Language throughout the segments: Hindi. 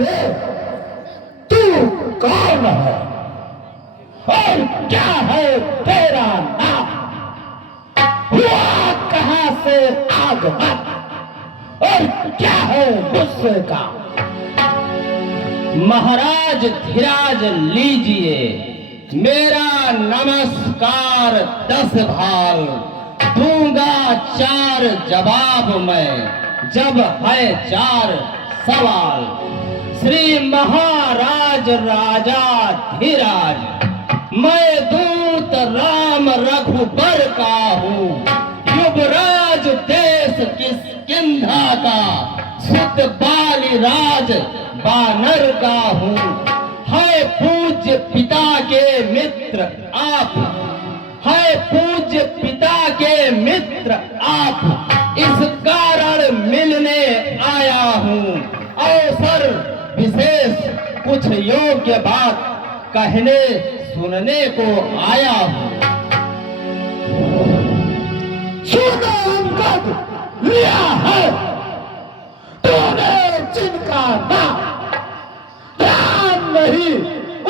रे, तू कौन है और क्या है तेरा नाम? हुआ कहां से आगमन और क्या है गुस्से का? महाराज धीराज लीजिए, मेरा नमस्कार 10 भाल, दूंगा 4 जवाब मैं, जब है 4 सवाल। श्री महाराज राजा धीराज, मैं दूत राम रघुबर का हूँ, युवराज देश किष्किंधा का, सुत बाली राज बानर का हूँ। है पूज्य पिता के मित्र आप, है पूज्य पिता के मित्र आप, इस कारण मिलने आया हूँ। अवसर विशेष कुछ योग्य बात कहने सुनने को आया हूँ। सुनो अंगद, लिया है तूने जिनका नाम, ध्यान नहीं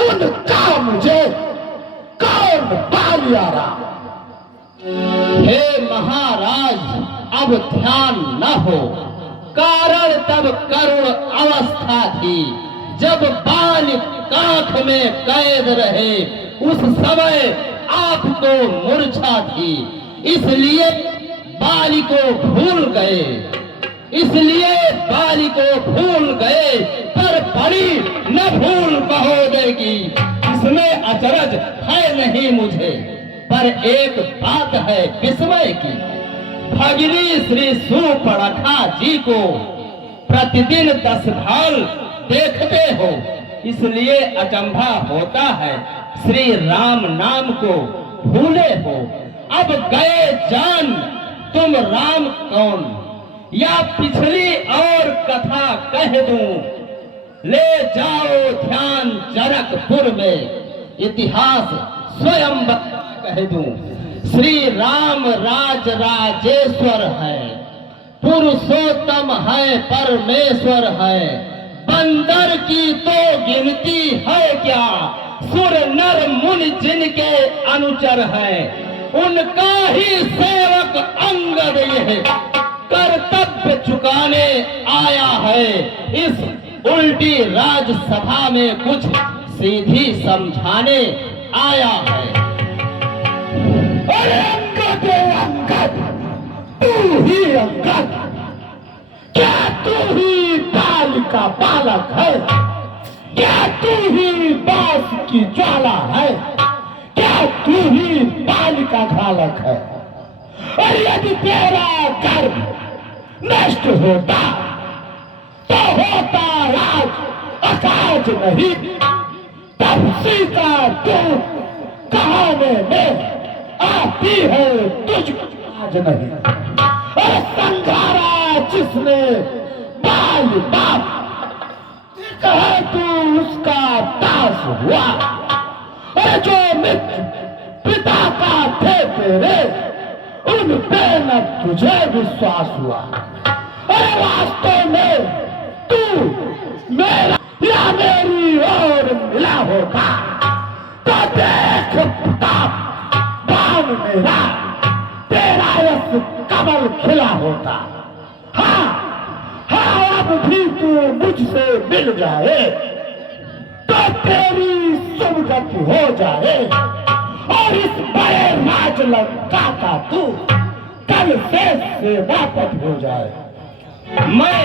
उनका मुझे, कौन बालिया राम? हे महाराज, अब ध्यान न हो, कारण तब करुण अवस्था थी, जब बाल काख में कैद रहे, उस समय आपको मूर्छा थी, इसलिए बाली को भूल गए, इसलिए बाली को भूल गए, पर बड़ी न भूल महोदय, इसमें अचरज है नहीं मुझे, पर एक बात है विस्मय की। भगिनी श्री सुपर्णखा जी को प्रतिदिन 10 भाल देखते हो, इसलिए अचंभा होता है, श्री राम नाम को भूले हो। अब गए जान तुम राम कौन, या पिछली और कथा कह दूं? ले जाओ ध्यान जनकपुर में, इतिहास स्वयं कह दूं। श्री राम राज राजेश्वर है, पुरुषोत्तम है, परमेश्वर है, बंदर की तो गिनती है क्या, सुर नर मुनि जिनके अनुचर है, उनका ही सेवक अंगद यह कर्तव्य चुकाने आया है। इस उल्टी राजसभा में कुछ सीधी समझाने आया है। अरे अंगद, अंगद, तू ही अंगद, क्या तू ही बाल का बालक है? क्या तू ही बास की ज्वाला है? क्या तू ही बाल का घालक है? और यदि तेरा कर्म नष्ट होता तो होता राज अकाज नहीं, तब सीता दूत कहाने में आती है तुझको आज नहीं। और संघारा जिसने बाल बाप, कहे तू उसका दास हुआ, और जो मित्र पिता का थे तेरे, उन पे न तुझे विश्वास हुआ। अरे वास्तव में तू मेरा या मेरी ओर मिला होता तो देख प्रताप बाण मेरा, तेरा यश कमल खिला होता। हाँ हाँ, अब भी तू मुझसे मिल जाए तो तेरी सुभगति हो जाए, और इस बड़े राजलंका का तू कल से सेवापत हो जाए। मैं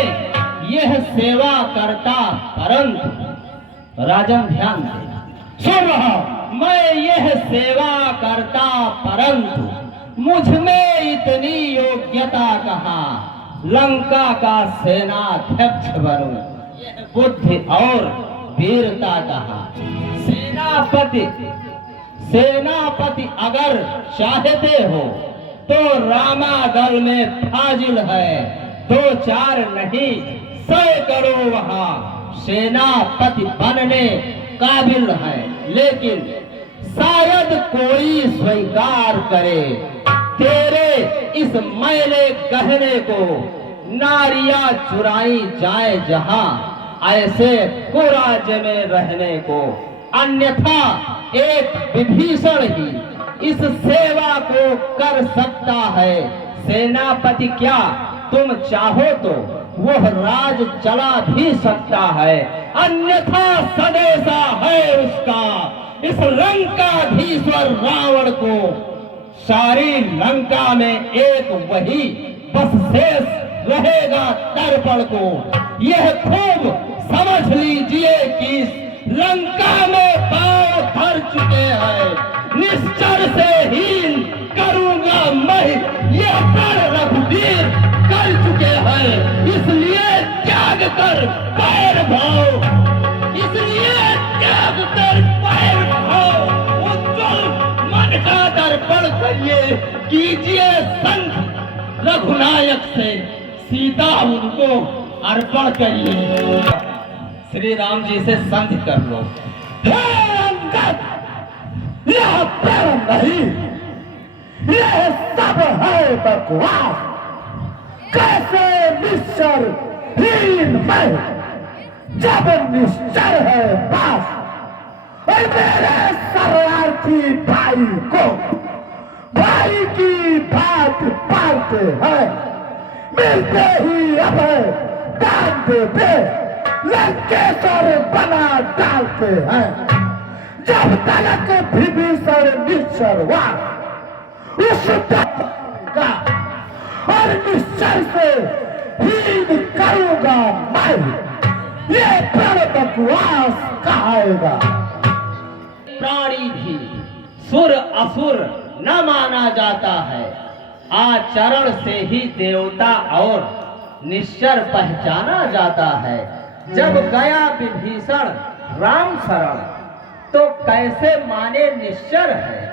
यह सेवा करता, परंतु राजन ध्यान दे, सुन रहा, मैं यह सेवा करता, परंतु मुझ में इतनी योग्यता कहाँ, लंका का सेनाध्यक्ष बनूं, यह बुद्धि और वीरता कहाँ। सेनापति अगर चाहते हो तो रामादल में फाजिल है, 2-4 नहीं 100 करोड़ वहां सेनापति बनने काबिल है, लेकिन शायद कोई स्वीकार करे तेरे इस मैले गहने को। नारियां चुराई जाए जहां, ऐसे कुराज्य में रहने को, अन्यथा एक विभीषण ही इस सेवा को कर सकता है। सेनापति क्या तुम चाहो तो वह राज चला भी सकता है, अन्यथा सदेशा है उसका इस लंकाधीश्वर रावण को। सारी लंका में एक वही बस शेष रहेगा तर्पण को। यह खूब समझ लीजिए कि लंका में पांव धर चुके हैं, निश्चर से हीन करूंगा मैं, यह प्रण रघुवीर कर चुके हैं। इसलिए त्याग कर पैर भाव, इसलिए त्याग कर पैर भाव, उज्जवल मन का दर्पण करिए, कीजिए संग रघुनायक से, सीता उनको अर्पण करिए। श्री राम जी से संधि कर लो। यह प्रण नहीं, यह सब है बकवास। कैसे निश्चर हीन मैं, जब निश्चर है पास। और मेरे शरणार्थी भाई को भाई की बात पालते हैं, मिलते ही अब दान देते, लंकेश्वर बना डालते हैं। जब तक विभीषण निश्चर हुआ उस का और निश्चर से हीन करूंगा मैं, ये प्रण बकवास कहाएगा। प्राणी भी सुर असुर न माना जाता है, आचरण से ही देवता और निश्चर पहचाना जाता है। जब गया विभीषण राम शरण तो कैसे माने निश्चर है,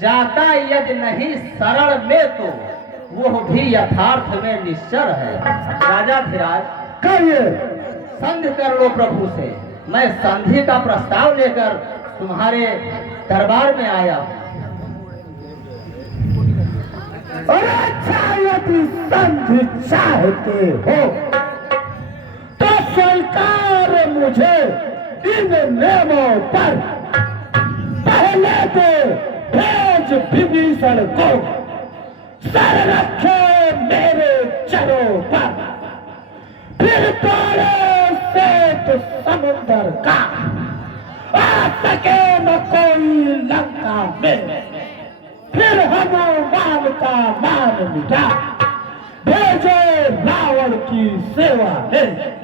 जाता यदि नहीं शरण में तो वो भी यथार्थ में निश्चर है। राजा धीराज कहिए, संधि कर लो प्रभु से। मैं संधि का प्रस्ताव लेकर तुम्हारे दरबार में आया हूँ। और अच्छा यदि संधि चाहते हो तो स्वीकार मुझे इन नियमों पर। पहले तो भेज विभीषण को, सर रखे मेरे चरों पर, फिर तोड़े श्वेत समुद्र का, आ सके न कोई लंका में। फिर हनुमान का मान मिटा, भेजे रावण की सेवा में।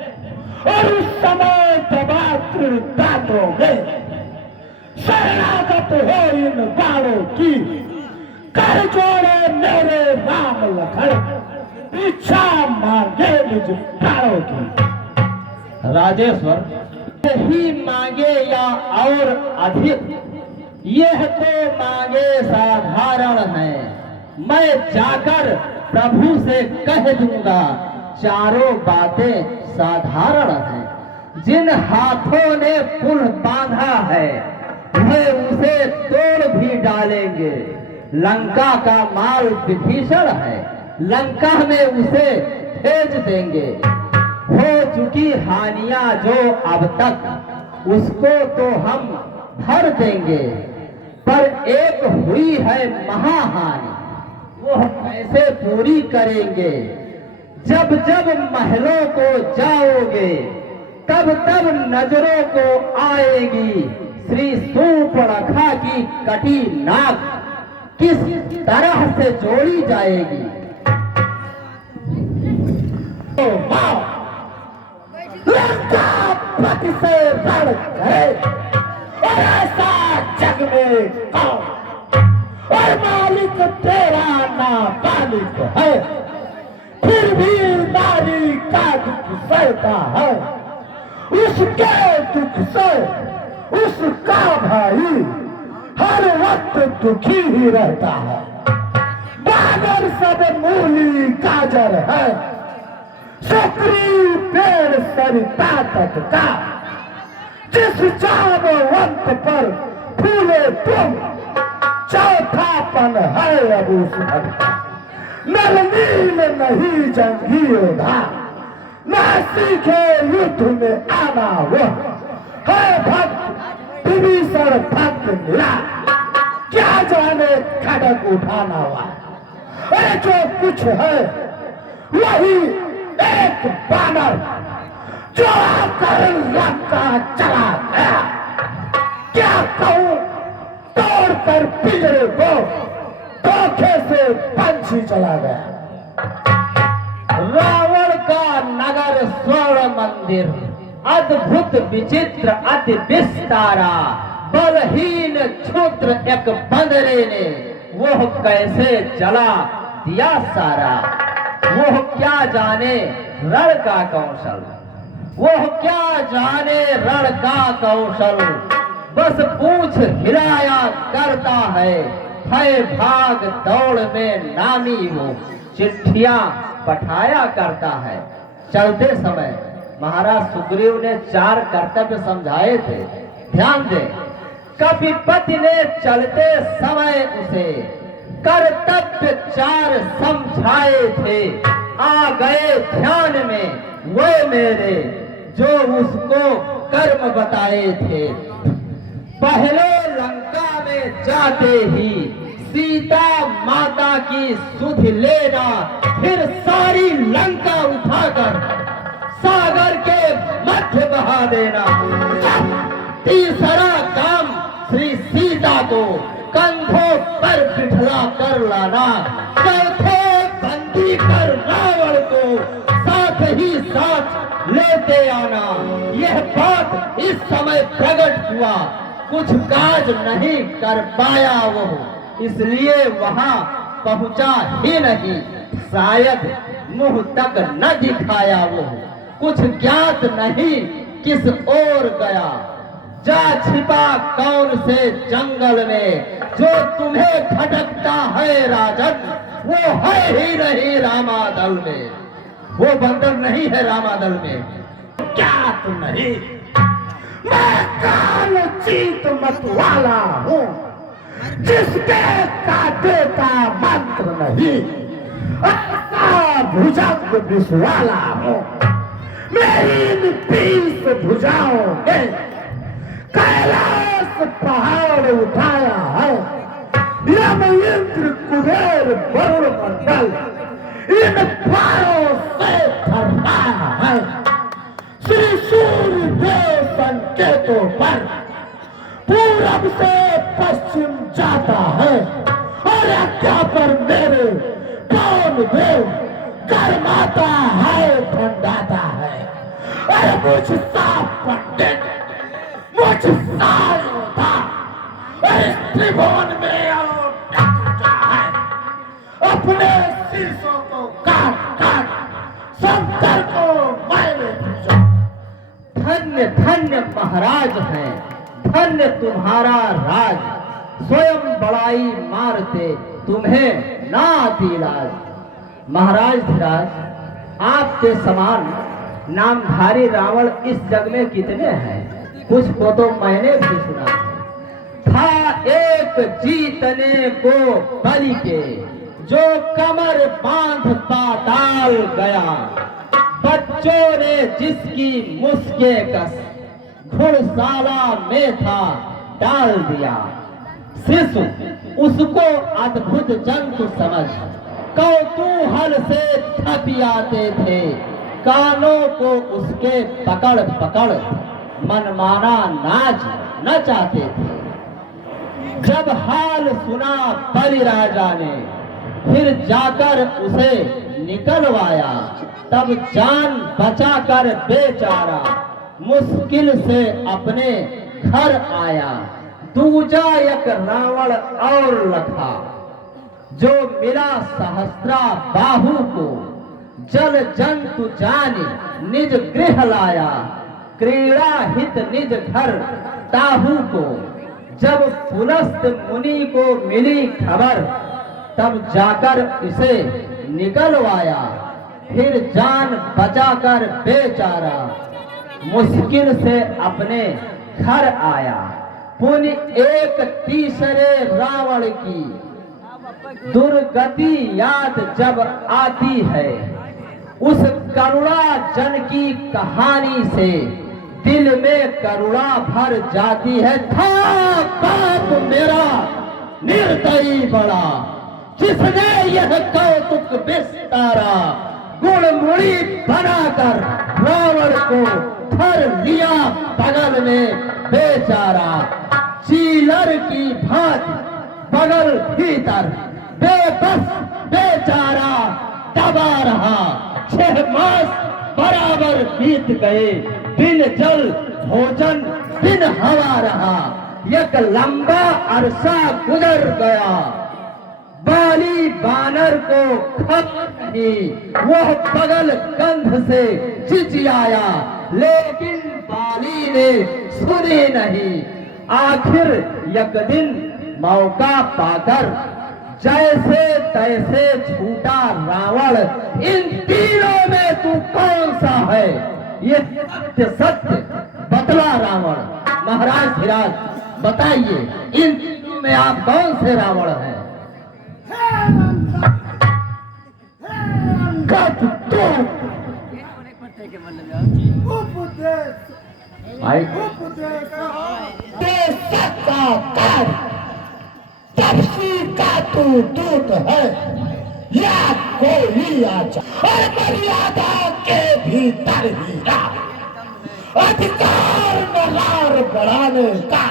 और उस समय दबात्र दांतों में शरणागत हो इन बाणों की, कर जोड़े मेरे राम लखन, इच्छा मांगे निज प्राणों की। राजेश्वर यही मांगे या और अधिक, यह तो मांगे साधारण है। मैं जाकर प्रभु से कह दूंगा, चारों बातें साधारण हैं। जिन हाथों ने पुल बांधा है वे उसे तोड़ भी डालेंगे। लंका का माल विभीषण है, लंका में उसे भेज देंगे। हो चुकी हानियां जो अब तक, उसको तो हम भर देंगे, पर एक हुई है महाहानि, वो कैसे पूरी करेंगे। जब जब महलों को जाओगे तब तब नजरों को आएगी श्री सूर्पणखा की कटी नाक किस तरह से जोड़ी जाएगी। लंकापति से रण करे और ऐसा जग में कौन, और मालिक तेरा ना मालिक है, फिर भी नारी का दुख सहता है। उसके दुख से उसका भाई हर वक्त दुखी ही रहता है। बानर सब मूली गाजर है, सुक्री पेड़ सरिता तट का, जिस जामवंत पर फूले तुम, चौथापन है अब उस भक्त। नल नील नहीं जंगी ओढ़ा, न सीखे युद्ध में आना वो है भक्त विभीषण भक्त मिला, क्या जाने खड़ग उठाना हुआ। अरे जो कुछ है वही एक बानर जो आकर लंका चला गया। क्या कहूं, तोड़कर पिंजरे को धोखे से पंछी चला गया। रावण का नगर स्वर्ण मंदिर, अद्भुत विचित्र अति विस्तारा, बलहीन क्षुद्र एक बंदरे ने वह कैसे जला दिया सारा। वह क्या जाने रण का कौशल, वह क्या जाने रण का कौशल, बस पूछ हिलाया करता है भाग दौड़ में नामी वो, चिट्ठियां पठाया करता है। चलते समय महाराज सुग्रीव ने 4 कर्तव्य समझाए थे, ध्यान दे। कपिपति ने चलते समय उसे कर्तव्य 4 समझाए थे, आ गए ध्यान में वे मेरे जो उसको कर्म बताए थे। पहले लंका में जाते ही सीता माता की सुध लेना, फिर सारी लंका उठाकर सागर के मध्य बहा देना। तीसरा काम श्री सीता को कंधों पर बिठला कर लाना। चौथे बंदी कर रावण को साथ ही साथ लेते आना। यह बात इस समय प्रकट हुआ, कुछ काज नहीं कर पाया वो, इसलिए वहां पहुंचा ही नहीं। शायद मुंह तक न दिखाया वो, कुछ ज्ञात नहीं किस ओर गया। जा छिपा कौन से जंगल में, जो तुम्हें खटकता है राजन, वो है ही नहीं रामादल में। वो बंदर नहीं है रामादल में। ज्ञात नहीं, मैं काल चीत मत वाला हूँ, जिसके काटे का मंत्र नहीं। ऐसा भुजंग विषवाला हूँ, मेरी 20 भुजाओं ने कैलाश पहाड़ उठाया है। यम इंद्र कुबेर वरुण मंडल इन पारों से थर्राया है। श्री सूर्य देव संकेतों पर पूरब से पश्चिम जाता है, और आज्ञा पर मेरे कौन देव कर्माता है ठंडाता है। अरे मुझ साफ पंडित, मुझ सायोता, अरे त्रिभुवन में और है, अपने शीशों को काट काट शंकर को मैंने पूछा। धन्य धन्य महाराज हैं, धन्य तुम्हारा राज, स्वयं बड़ाई मारते तुम्हें ना आती लाज। महाराज धीराज, आपके समान नामधारी रावण इस जग में कितने हैं, कुछ को तो मैंने भी सुना। था एक जीतने को बलि के, जो कमर बांध पाताल गया। बच्चों ने जिसकी मुस्के कस घुड़शाला में था डाल दिया। शिशु उसको अद्भुत जंतु समझ कौतूहल से थपियाते थे। कानों को उसके पकड़ पकड़ मनमाना नाच नचाते थे। जब हाल सुना बलि राजा ने, फिर जाकर उसे निकलवाया। तब जान बचाकर बेचारा मुश्किल से अपने घर आया। दूजा एक रावण और लखा, जो मिला सहस्रा बाहु को। जल जंतु जानी निज गृह लाया, क्रीड़ा हित निज घर ताहू को। जब पुलस्त मुनि को मिली खबर, तब जाकर इसे निकलवाया। फिर जान बचाकर बेचारा मुश्किल से अपने घर आया। पुण्य एक तीसरे रावण की दुर्गति याद जब आती है, उस करुणा जन की कहानी से दिल में करुणा भर जाती है। था बाप मेरा निर्दयी बड़ा, जिसने यह कौतुक विस्तारा, गुणमुड़ी बनाकर रावण को धर लिया बगल में बेचारा। चीलर की भांति बगल भीतर बेबस बेचारा दबा रहा। 6 मास बराबर बीत गए, बिन जल भोजन बिन हवा रहा। एक लंबा अरसा गुजर गया, बाली बानर को खबर नहीं, वह बगल कंध से चिचियाया, लेकिन बाली ने सुनी नहीं। आखिर एक दिन मौका पाकर जैसे तैसे छूटा रावण। इन तीनों में तू कौन सा है? ये सत्य सत्य बतला रावण। महाराज धीराज बताइए, इन तीनों में आप कौन से रावण हैं? का तू दूत है या कोई आचा, और मर्यादा के भीतर ही अधिकार नगार बढ़ाने का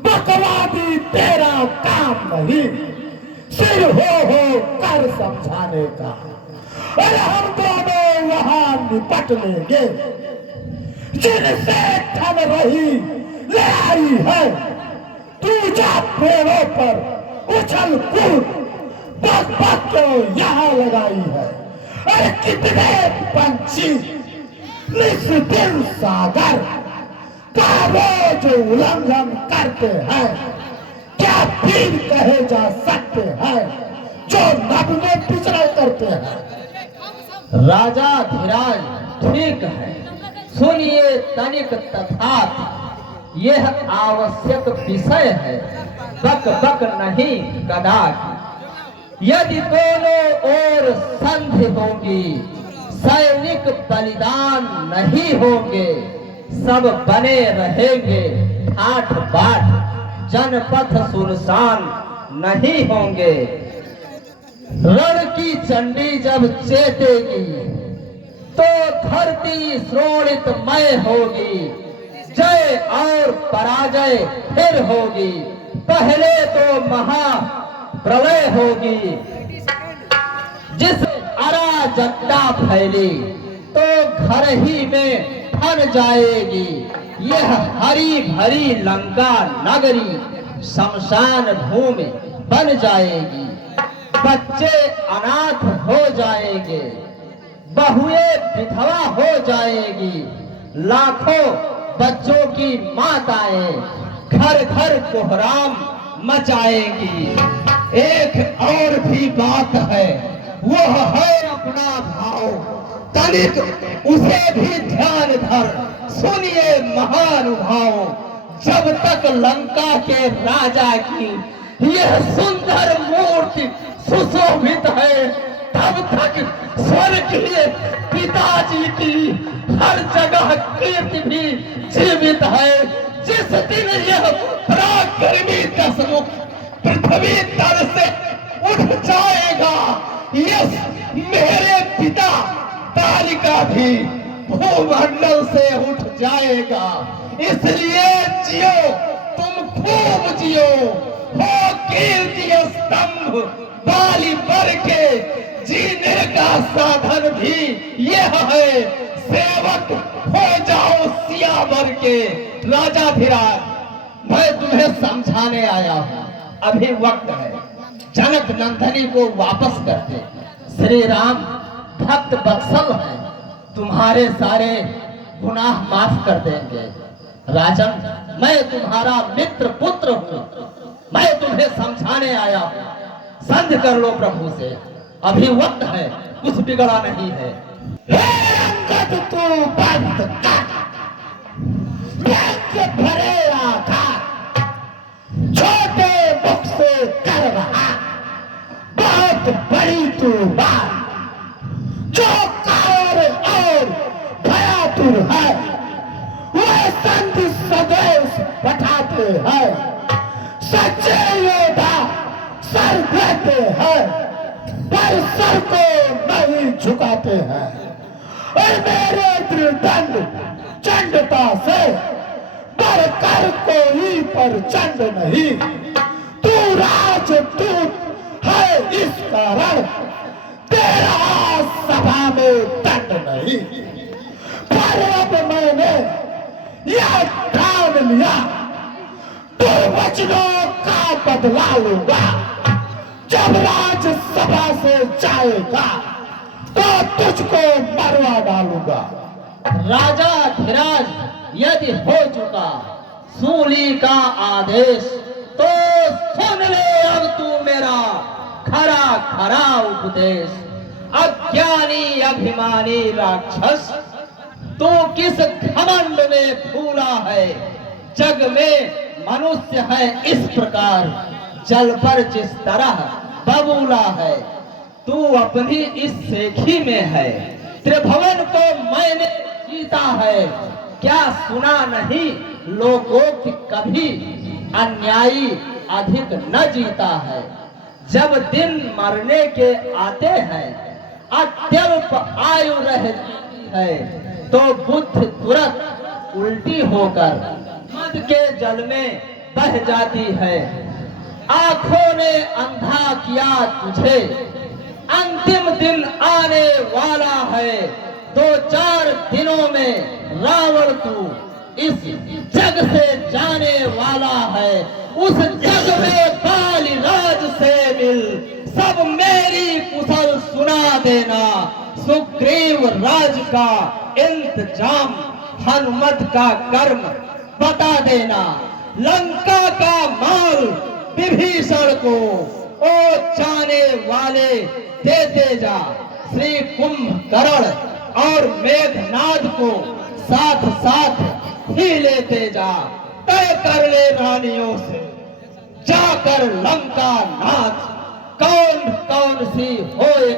बकवादी तेरा काम नहीं, सिर हो कर समझाने का। और हम दोनों वहां निपट लेंगे जिनसे ठन रही ले आई है। तू जा पेड़ों पर उछल कूद बक बक क्यों यहाँ लगाई है? अरे कितने पंछी निस दिन सागर का रोज उल्लंघन करते हैं, क्या फिर कहे जा सकते हैं जो नभ में पिछड़ा करते हैं? राजा धीराज ठीक है, सुनिए तनिक तथात, यह आवश्यक विषय है, बक बक नहीं कदाच। यदि दोनों ओर संधि होगी, सैनिक बलिदान नहीं होंगे, सब बने रहेंगे ठाठ बाट, जनपथ सुनसान नहीं होंगे। रण की चंडी जब चेतेगी तो धरती श्रोणितमय होगी, जय और पराजय फिर होगी। पहले तो महा प्रलय होगी, जिस अराजकता फैली तो घर ही में फन जाएगी। यह हरी भरी लंका नगरी शमशान भूमि बन जाएगी, बच्चे अनाथ हो जाएंगे, बहुएं विधवा हो जाएगी, लाखों बच्चों की माताएं घर घर कोहराम मचाएगी। एक और भी बात है, वह है अपना भाव, तनिक उसे भी ध्यान धर। सुनिए महानुभाव, जब तक लंका के राजा की यह सुंदर मूर्ति सुशोभित है, तब तक स्वर्गीय पिताजी की हर जगह कीर्ति भी जीवित है। जिस दिन यह पराक्रमी दशमुख पृथ्वी तल से उठ जाएगा, यस मेरे पिता तालिका भी भूमंडल से उठ जाएगा। इसलिए जियो, तुम खूब जियो, हो कीर्ति स्तंभ बाली पर के। जीने का साधन भी यह है, सेवक हो जाओ सियावर के। राजा धीराज, मैं तुम्हें समझाने आया हूँ, अभी वक्त है, जनक नंदनी को वापस करते। श्री राम भक्त बत्सल हैं, तुम्हारे सारे गुनाह माफ कर देंगे। राजन, मैं तुम्हारा मित्र पुत्र हूँ, मैं तुम्हें समझाने आया हूँ, संध कर लो प्रभु से, अभी वक्त है, कुछ बिगड़ा नहीं है। अंगद तू बंद कर, भरे आधार, छोटे मुख से कर रहा बहुत बड़ी तू बात, जो बैठाते हैं, सच्चे योद्धा सर देते हैं पर सर को नहीं झुकाते हैं। और मेरे त्रिदंड चंडता से बढ़कर कोई प्रचंड नहीं। तू राजदूत है इस कारण तेरा सभा में दंड नहीं। पर अब मैंने यह ठान लिया, तो वचनों का बदला लूंगा। जब राज्यसभा से जाएगा तो तुझको मरवा डालूंगा। राजा धीराज यदि हो चुका सूली का आदेश, तो सुन ले अब तू मेरा खरा खरा उपदेश। अज्ञानी अभिमानी राक्षस, तू किस घमंड में फूला है। जग में मनुष्य है इस प्रकार, जल पर जिस तरह बबूला है। तू अपनी इस सेखी में है, त्रिभुवन को मैंने जीता है। क्या सुना नहीं लोकोक्त कभी, अन्यायी अधिक न जीता है। जब दिन मरने के आते हैं, अत्यल्प आयु रहती है, तो बुद्धि तुरंत उल्टी होकर मद के जल में बह जाती है। आंखों ने अंधा किया तुझे, अंतिम दिन आने वाला है। 2-4 दिनों में रावण तू इस जग से जाने वाला है। उस जग में बाली राज से मिल, सब मेरी कुशल सुना देना। सुग्रीव राज का इंतजाम, हनुमत का कर्म बता देना। लंका का माल विभीषण को ओ जाने वाले देते जा। श्री कुंभकर्ण और मेघनाद को साथ साथ ही लेते जा। तय कर ले रानियों से जाकर लंका नाच, कौन कौन सी होए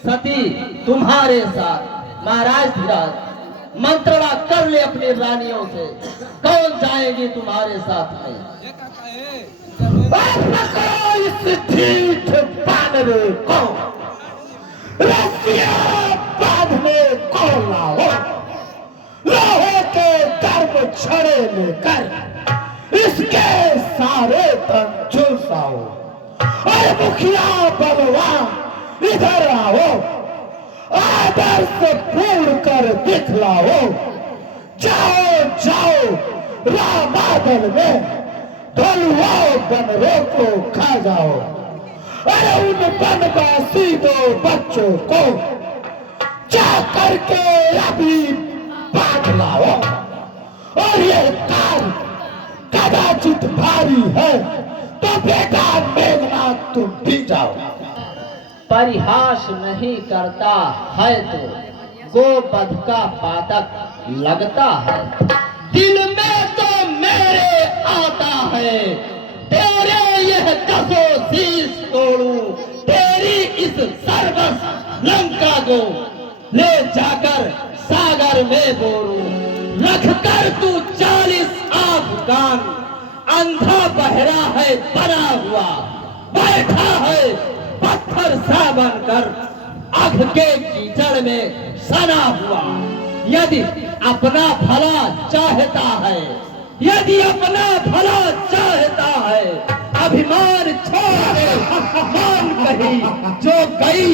सती तुम्हारे साथ। महाराज धीराज मंत्रणा कर ले अपनी रानियों से, कौन जाएगी तुम्हारे साथ में। इस ठीक बांधने को, रस्सियां बांधने को लाओ। लोहे के गर्म छड़े लेकर इसके सारे तन झुलसाओ। और मुखिया बलवान इधर आओ, आदर से पूर्ण कर दिखलाओ। जाओ जाओ रामादल में ढलवाओ बनरों को खा जाओ। अरे उन बनवासी 2 बच्चों को जा करके अभी बांध लाओ। और ये कार्य कदाचित भारी है, तो बेटा मेघनाद तुम भी जाओ। परिहास नहीं करता है तो गोवध का पातक लगता है। दिल में तो मेरे आता है, तेरे यह 10 शीश तोड़ूं। तेरी इस सर्वस लंका को ले जाकर सागर में बोरूं। रख कर तू 40 अफगान, अंधा बहरा है बना हुआ, बैठा है पत्थर सा बनकर आग के कीचड़ में सना हुआ। यदि अपना भला चाहता है, यदि अपना भला चाहता है, अभिमान छोड़ दे। मान कहीं जो गई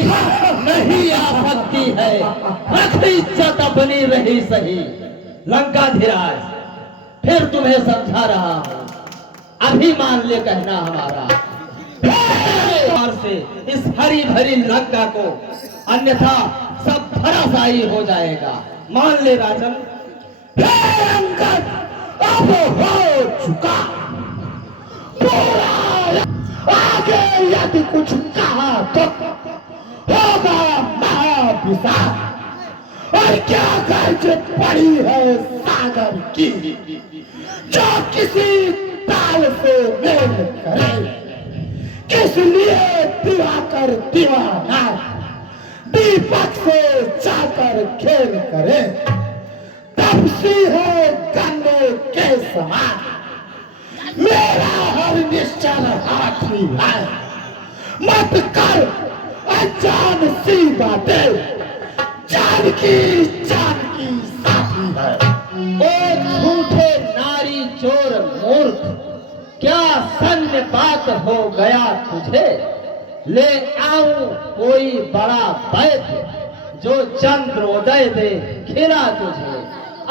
नहीं आ सकती है, रख इज्जत अपनी रही सही। लंका धीराज फिर तुम्हें समझा रहा हूं, अभिमान ले कहना हमारा से इस हरी भरी लंका को, अन्यथा सब धराशायी हो जाएगा। मान ले राजन। अंगद अब हो चुका पूरा, आगे यदि कुछ कहा तो होगा महाविशाल। और क्या गर्ज पड़ी है सागर की, जो किसी ताल से मेल करे। किस लिए दिवाकर दीवाना दीपक से जाकर खेल करे। तब सी है गन्ने के समान मेरा हर निश्चल हाथी है। मत कर अनजान सी बातें, जानकी जानकी साथी है। ओ झूठे नारी चोर मूर्ख, क्या सन्य बात हो गया तुझे? ले आऊं कोई बड़ा वैद्य, जो चंद्रोदय दे खिला तुझे।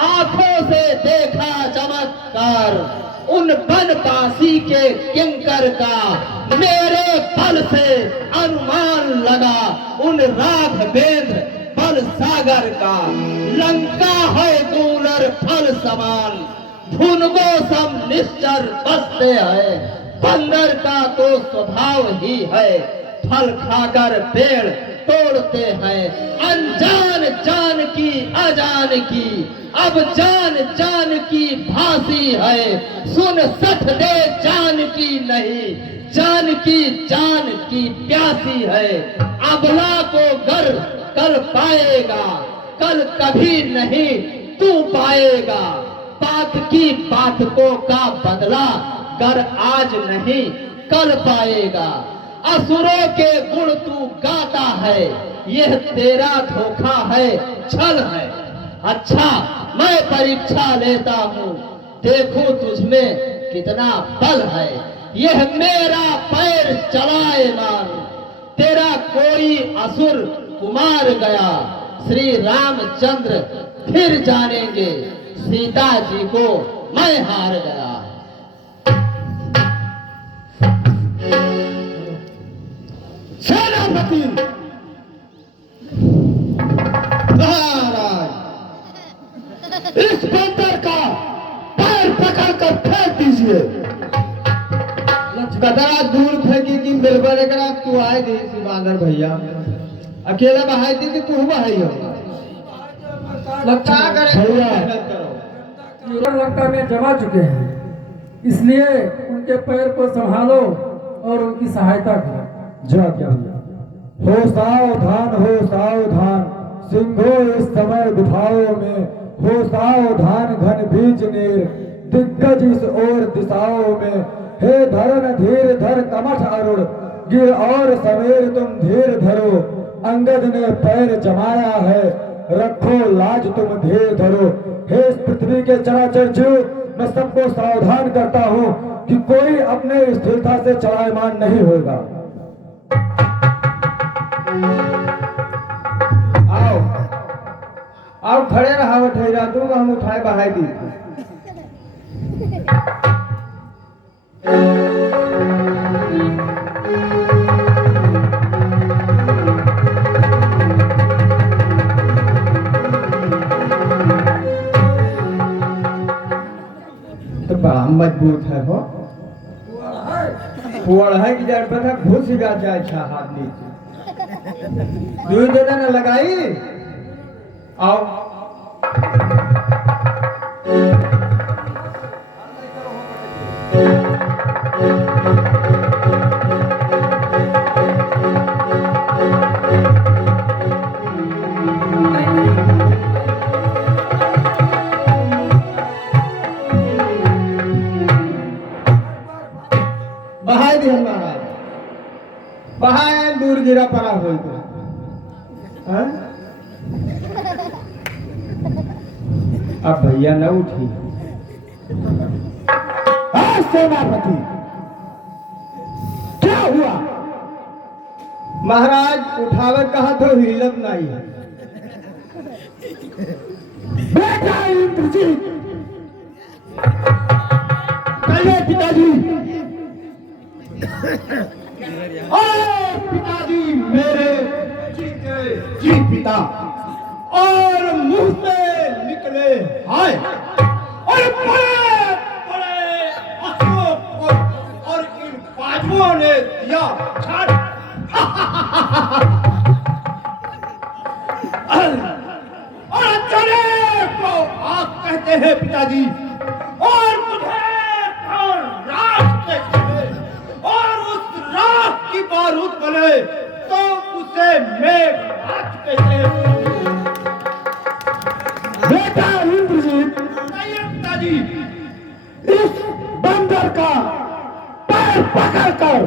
आंखों से देखा चमत्कार, उन बनवासी के किंकर का। मेरे बल से अनुमान लगा, उन राघवेंद्र फल सागर का। लंका है दूलर फल समान, भुनगो सम निश्चर बसते हैं। बंदर का तो स्वभाव ही है, फल खाकर पेड़ तोड़ते हैं। अनजान जान की अजान की, अब जान जान की भासी है। सुन सठ दे जान की नहीं, जान की प्यासी है। अबला को गर कल पाएगा, कल कभी नहीं तू पाएगा। बात की बातों का बदला कर आज नहीं कल पाएगा। असुरों के गुण तू गाता है, यह तेरा धोखा है, छल है। अच्छा मैं परीक्षा लेता हूँ, देखूं तुझमें कितना बल है। यह मेरा पैर चलाएमान, तेरा कोई असुर कुमार गया। श्री रामचंद्र फिर जानेंगे, सीता जी को मैं हार गया। सेनापति महाराज, इस बंदर का पैर पकड़कर फेंक दीजिए। कतरा दूर फेंकी कि बिलबर एकरा तू आए दे बांदर भैया, अकेला बहाई थी कि तू बहाई हो। क्या करे लंका में जमा चुके हैं, इसलिए उनके पैर को संभालो और उनकी सहायता करो। हो सावधान, सिंहो इस समय गुफाओं में। हो सावधान घन बीच नीर, दिग्गज इस ओर दिशाओं में। हे धरन धीर धर कमठ अरुण, गिर और सवेर तुम धीर धरो। अंगद ने पैर जमाया है, रखो लाज तुम धीर धरो। हे इस पृथ्वी के चराचर जीव, मैं सबको सावधान करता हूँ कि कोई अपने स्थिरता से चलायमान नहीं होगा। आओ आओ खड़े रहा ठहरा दूंगा, हम उठाए बहाई दी। तो बड़ा मजबूत है हो, पुअड़ है कि जड़ पर घुस गा जाए अच्छा हाथ नीचे। दू देना न लगाई। आओ बहाई दी महाराज, बहाए दूर गिरा पड़ा हो तो अब भैया न उठी। सेनापति क्या हुआ? महाराज उठावे कहा तो हिलत नहीं है। बेटा इंद्रजीत, कहिए पिताजी। पिताजी मेरे जी पिता, और मुंह से निकले हाय, और बड़े बड़े अशोक और इन बाजुओं ने दिया छाड़। और चले को आग कहते हैं पिताजी, और मुझे राख कहते हैं, और उस राख की बारूद बने तो उसे मेघनाथ कहते हैं। बेटा इंद्रजीत, पिताजी विभीषण का पैर पकड़कर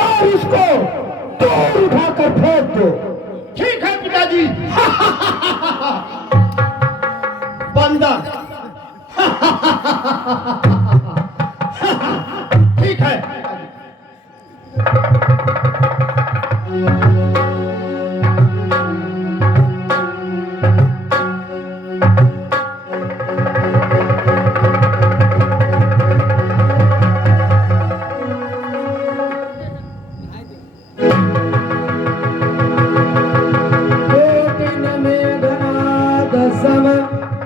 और उसको दूर उठाकर फेंक दो। ठीक है पिताजी। बंदर। ठीक है।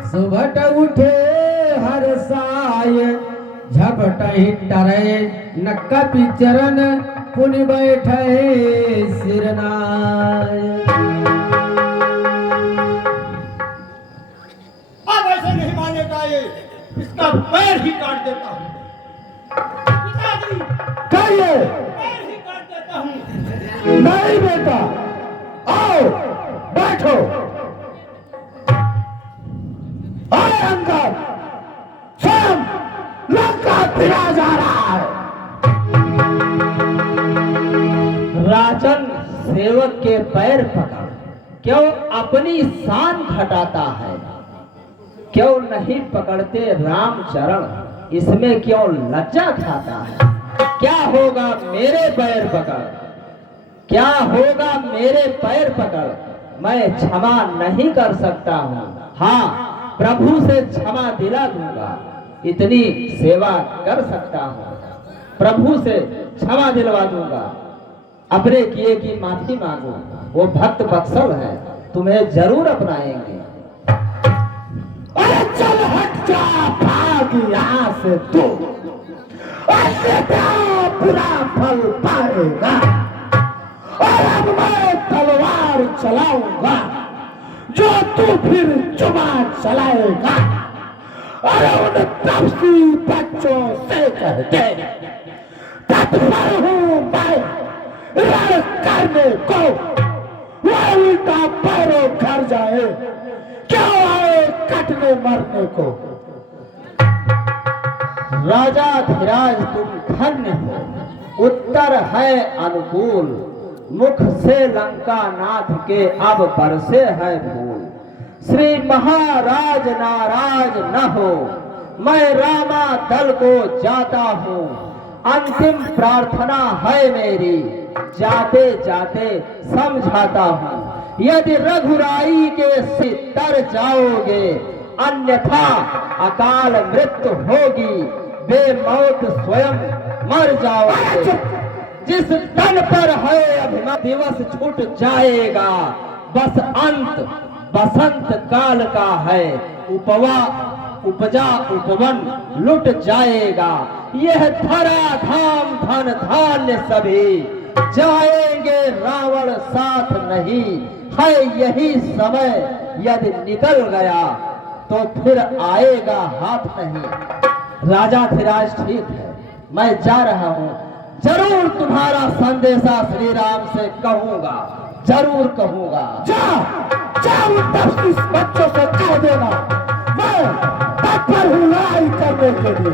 सुबट उठे हर साय झपट टरे नक्का पिचरन पुनि बैठे सिरनाय। अब ऐसे नहीं मानेगा ये, इसका पैर ही काट देता हूँ। पिताजी, कहिए। पैर ही काट देता हूँ। नहीं बेटा, आओ बैठो। आए अंदर, स्वयं लंका फिरा जा रहा है। राजन सेवक के पैर पकड़ क्यों अपनी शान घटाता है? क्यों नहीं पकड़ते रामचरण? इसमें क्यों लज्जा खाता है? क्या होगा मेरे पैर पकड़? क्या होगा मेरे पैर पकड़? मैं क्षमा नहीं कर सकता हूँ। हाँ, प्रभु से क्षमा दिला दूंगा, इतनी सेवा कर सकता हूँ। प्रभु से क्षमा दिलवा दूंगा, अपने किए की माफी मांगो। वो भक्त वत्सल है, तुम्हें जरूर अपनाएंगे। अरे चल हट जा, भाग यहाँ से तू। ऐसे क्या बुरा फल पाएगा। और अब मैं तलवार चलाऊंगा, जो तू फिर जुबा चलाएगा। अरे उन तपसी बच्चों से कह दे, तत्पर हूँ मैं रण करने को। वह उल्टा पैरों घर जाए, क्यों आए कटने मरने को। राजा धीराज तुम धन्य हो, उत्तर है अनुकूल। मुख से लंका नाथ के अब बरसे है फूल। श्री महाराज नाराज न हो, मैं रामा दल को जाता हूँ। अंतिम प्रार्थना है मेरी, जाते जाते समझाता हूँ। यदि रघुराई के सिर जाओगे, अन्यथा अकाल मृत्यु होगी, बेमौत स्वयं मर जाओगे। जिस तन पर है अभिमान दिवस छूट जाएगा, बस अंत बसंत काल का है। उपजा उपवन लुट जाएगा, यह धरा धाम धन धान्य सभी जाएंगे, रावण साथ नहीं है। यही समय यदि निकल गया तो फिर आएगा हाथ नहीं। राजा धीराज ठीक है, मैं जा रहा हूँ। जरूर तुम्हारा संदेशा श्री राम से कहूंगा, जरूर कहूंगा। जा जा, उन 10 बच्चों से कह देना मैं तत्पर हूँ लड़ाई करने के लिए।